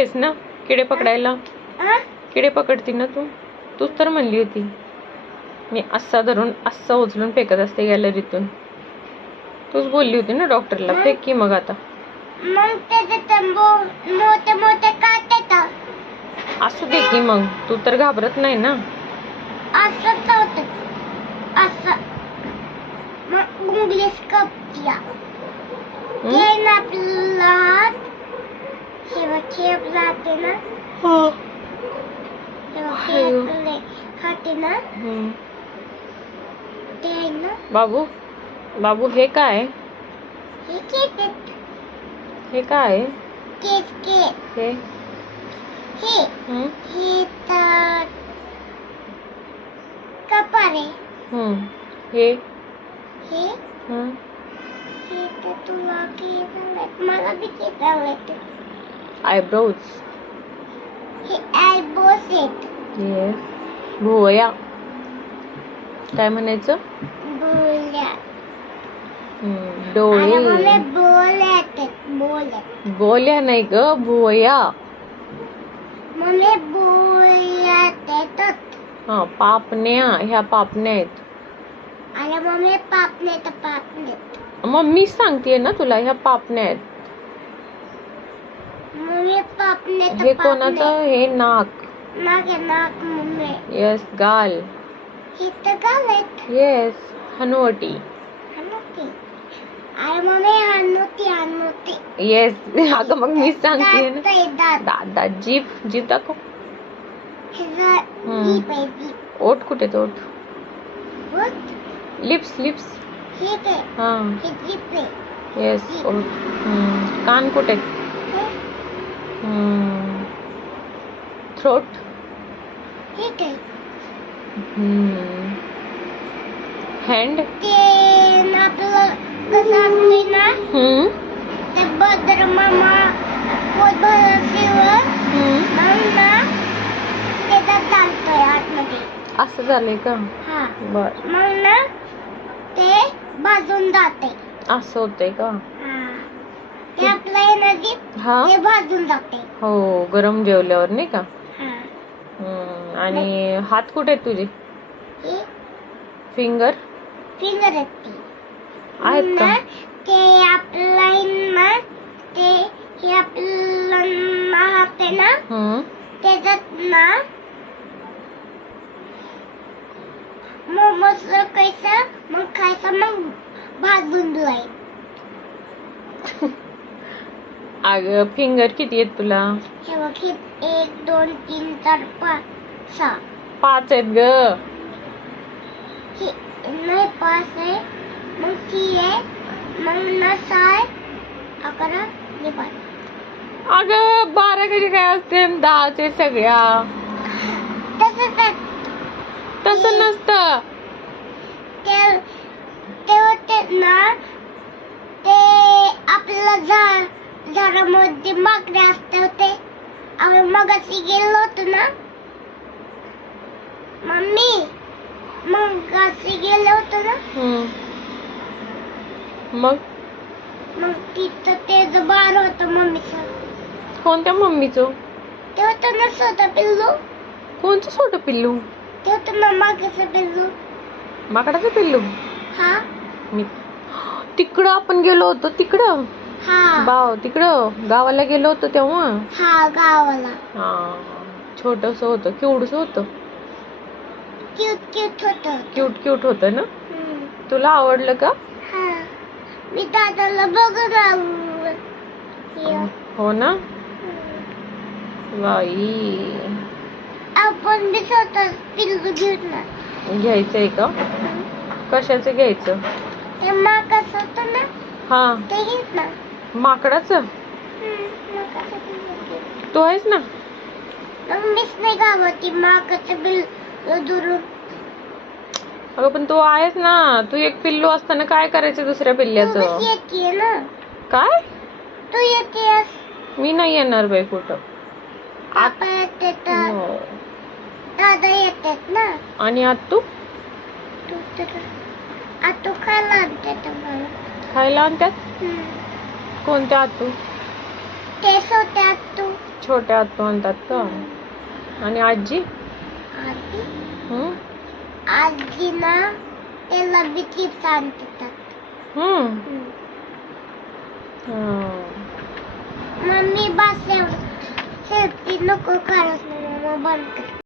आहेस ना किडे पकडायला? किडे पकडती ना तूच तर म्हणली होती मी असा धरून असा उचलून फेकत असते गॅलरीतून. तूच बोलली होती ना डॉक्टरला. फेक की मग आता. मग मोठे मोठे काटे असू दे की मग. तू तर घाबरत नाही ना. असं होतं असं. मग इंग्लिश कप किया ये ना आपला हात हे खेप जाते ना. खाते ना ते आहे ना. बाबू हे काय? हे काय? हे तर कपारे. हे तर तुला मला बी केलं आयब्रोज. हे आयब्रोज आहेत. येस. भुवया. काय म्हणायचं? बोल्या. डोळे. बोल्या नाही ग, भुवया. मम्मी बोल्यात येतात. हा पापण्या. ह्या पापण्या आहेत. अरे मम्मी पापण्या. मम्मी सांगतेय ना तुला ह्या पापण्या आहेत. मम्मी पापण्या. हे कोणाचं? हे नाक. नाक मम्मी. येस. गाल. हे तर गाल आहेत. येस. हनुवटी. अरे मम्मी हनुवटी. येस. अगं मग मी सांगते ना. दात. जीभ दाखव. ओठ कुठे? ओठ. लिप्स. हे ते. हा. हे जीभ आहे. येस. ओठ. कान कुठे? थ्रोट. हे ते. हँड. ते आपलं कसं असते ना ते बदर मामा पोट भरल्यावर मग ना त्याच्यात चालतोय आतमध्ये. असं झालंय का? हा. बर. मग ना ते भाजून जाते. असं होतंय का? ते आपल्या एनर्जी ते भाजून जाते. हो गरम जेवल्यावर नाही का? आणि हात कुठे आहेत तुझे? फिंगर आहेत का? ते आपलं ते हे आपलं हात आहे ना त्याच्यात ना मोमोज कैसा मग खायचं मग भाजून जाईल. अगं फिंगर किती आहेत तुला? हे बघ 1 2 3 4 5 6. 5 आहेत ग. नाही 5 आहे. मग 3 आहे. मग ना 6 11 12. अगं 12 कशी काय असते? 10 सगळ्या. तसं नसतं. ते होते ना ते आपलं झाडामध्ये माकडे असते होते. आम्ही मगाशी गेलो होतो ना मम्मी. मगाशी गेलो होतो ना मग तिथं ते बाळ होतं मम्मीचं. कोणत्या मम्मीचं? ते होतं ना छोटं पिल्लू. कोणचं छोटं पिल्लू? ते होतं ना माकडचं पिल्लू. माकडाचं पिल्लू? हा. तिकडं आपण गेलो होतो तिकडं. हा. तिकडं गावाला गेलो होतो तेव्हा. हा गावाला. हा छोटस होतं. क्यूटस होतं. क्यूट होतं ना. तुला आवडलं का? हा. मी दादाला बघून आलो. हो ना. बाई आपण बी स्वतः पिल्लू घेऊन ना. घ्यायचंय का? कशाचं घ्यायचं? ते माकड होतं ना. हा ते घेत ना. माकडाचं? तू आहेस ना. मीच नाही गावती माकडचं पिल्लू दुरून. अगं पण तू आहेस ना. तू एक पिल्लू असताना काय करायचं दुसऱ्या पिल्ल्याचं? येते ना. काय? तू येतेस. मी नाही येणार बाई कुठं. पापा येते तर दादा येतात ना. आणि आत्तू? आतू खायला आणतात मला. खायला आणतात? कोणत्या आत्तू? ते होते आतू. छोट्या आत्तू आणतात का? आणि आजी? आजी हम्म आजी ना त्याला बी चिप्स आणतात. हम्म हा. मम्मी बस सेल्फी नको करत, मम्मा बंद कर.